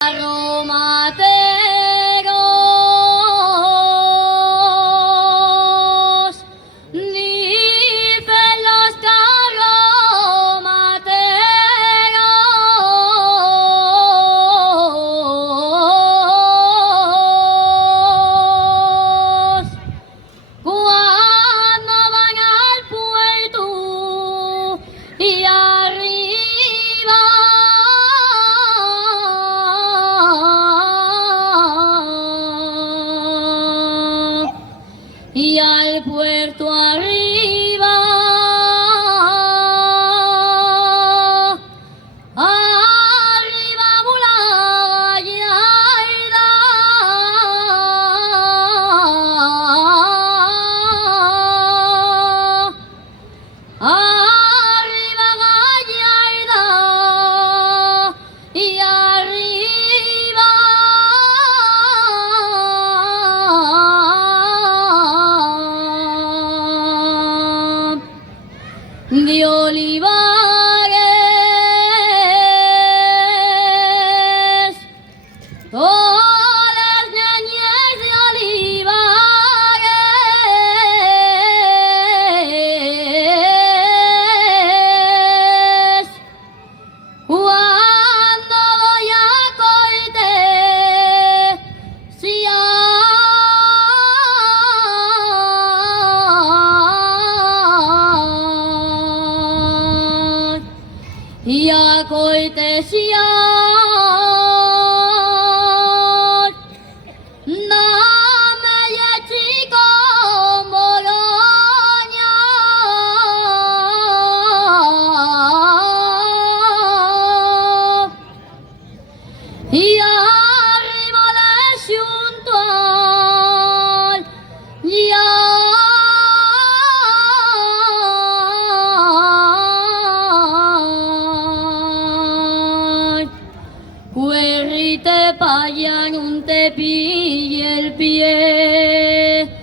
Carromateros, dicen los carromateros, cuando van al puerto y arriba y al puerto arriba, arriba Gallarda, arriba Gallarda y arriba de Olivares, oh, las ñañas de Olivares, cuando voy a corte, si y a cortesía no me chico Boloña y arriba la junto al Cuerrite pa' allá, no te pille el pie.